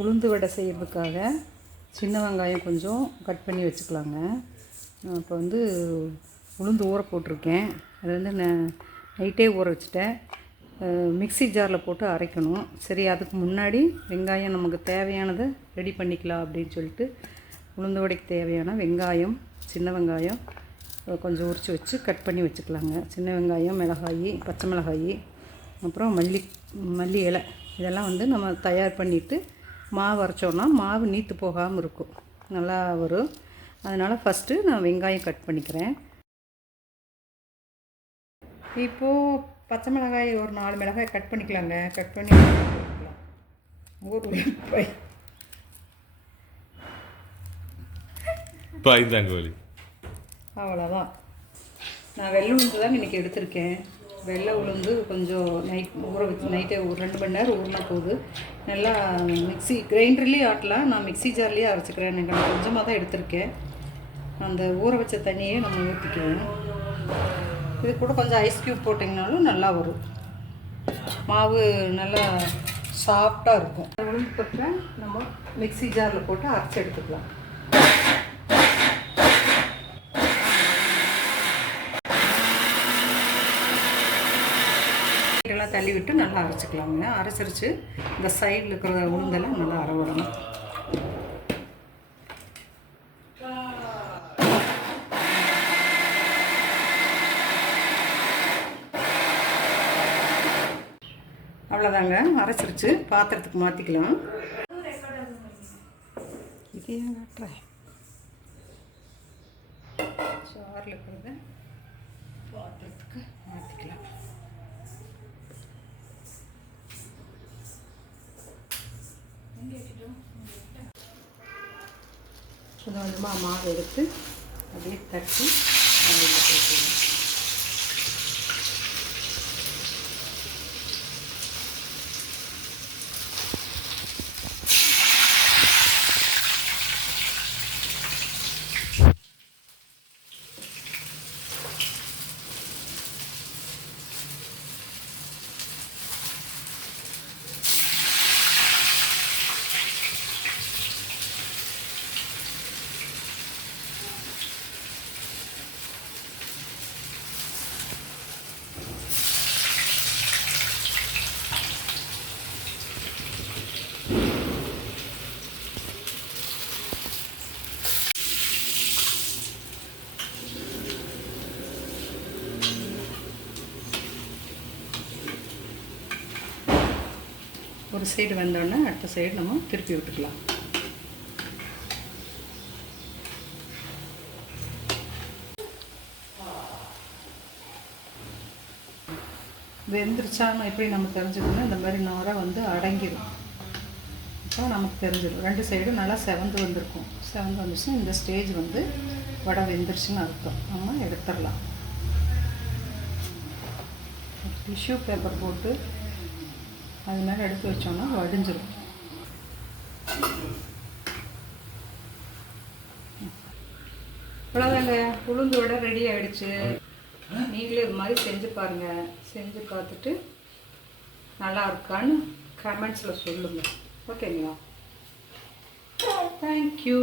உளுந்து வடை செய்கிறதுக்காக சின்ன வெங்காயம் கொஞ்சம் கட் பண்ணி வச்சுக்கலாங்க. இப்போ வந்து உளுந்து ஊற போட்டிருக்கேன். அது வந்து நைட்டே ஊற வச்சுட்டேன். மிக்ஸி ஜாரில் போட்டு அரைக்கணும். சரி, அதுக்கு முன்னாடி வெங்காயம் நமக்கு தேவையானதை ரெடி பண்ணிக்கலாம் அப்படின்னு சொல்லிட்டு உளுந்து வடைக்கு தேவையான வெங்காயம், சின்ன வெங்காயம் கொஞ்சம் உரித்து வச்சு கட் பண்ணி வச்சுக்கலாங்க. சின்ன வெங்காயம், மிளகாய், பச்சை மிளகாய், அப்புறம் மல்லி இலை இதெல்லாம் வந்து நம்ம தயார் பண்ணிவிட்டு மாவு அரைச்சோன்னா மாவு நீத்து போகாமல் இருக்கும், நல்லா வரும். அதனால் ஃபஸ்ட்டு நான் வெங்காயம் கட் பண்ணிக்கிறேன். இப்போது பச்சை மிளகாய் ஒரு 4 மிளகாய் கட் பண்ணிக்கலாங்க. கட் பண்ணி அவ்வளோதான். நான் வெள்ளை உளுந்து தான் இன்றைக்கி எடுத்திருக்கேன். வெள்ளை உளுந்து கொஞ்சம் நைட்டே ஒரு 2 மணி நேரம் ஊறினா போகுது. நல்லா மிக்ஸி கிரைண்டர்லேயே ஆட்டலாம். நான் மிக்ஸி ஜார்லேயே அரைச்சிக்கிறேன். எனக்கு நான் கொஞ்சமாக தான் எடுத்திருக்கேன். அந்த ஊற வச்ச தண்ணியே நம்ம ஊற்றிக்கிறேன். இது கூட கொஞ்சம் ஐஸ் க்யூப் போட்டிங்கனாலும் நல்லா வரும். மாவு நல்லா சாஃப்டாக இருக்கும். உளுந்து போட்டு நம்ம மிக்ஸி ஜாரில் போட்டு அரைச்சி எடுத்துக்கலாம். எல்லாம் தள்ளி விட்டு நல்லா அரைச்சிக்கலாங்க. அரைச்சிருச்சு இந்த சைடில் இருக்கிற உளுந்தெல்லாம் நல்லா அரை வரணும். அவ்வளோதாங்க, அரைச்சிருச்சு. பாத்திரத்துக்கு மாற்றிக்கலாம். இது ஏன் காட்டுறேன், சாரில் இருக்கிறத பாத்திரத்துக்கு மாற்றிக்கலாம். கொஞ்சம் கொஞ்சமாக மாவு எடுத்து அப்படியே தட்டி அதில் போட்டுக்கலாம். ஒரு சைடு வெந்தோடனே அடுத்த சைடு நம்ம திருப்பி விட்டுக்கலாம். வெந்துருச்சான்னு எப்படி நம்ம தெரிஞ்சுக்கணும், இந்த மாதிரி நாராக வந்து அடங்கிடும். இப்போ நமக்கு தெரிஞ்சிடும். 2 சைடும் நல்லா செவந்து வந்திருக்கும். செவந்து வந்துச்சுன்னா இந்த ஸ்டேஜ் வந்து வடை வெந்துருச்சுன்னு அர்த்தம். நம்ம எடுத்துடலாம். டிஷ்யூ பேப்பர் போட்டு அது மேலே எடுத்து வச்சோன்னா வடிஞ்சிடும். அவ்வளோதாங்க, உளுந்து வடை ரெடி ஆகிடுச்சு. நீங்களே இது மாதிரி செஞ்சு பாருங்கள். செஞ்சு பார்த்துட்டு நல்லா இருக்கான்னு கமெண்ட்ஸில் சொல்லுங்கள். ஓகேங்களா? தேங்க்யூ.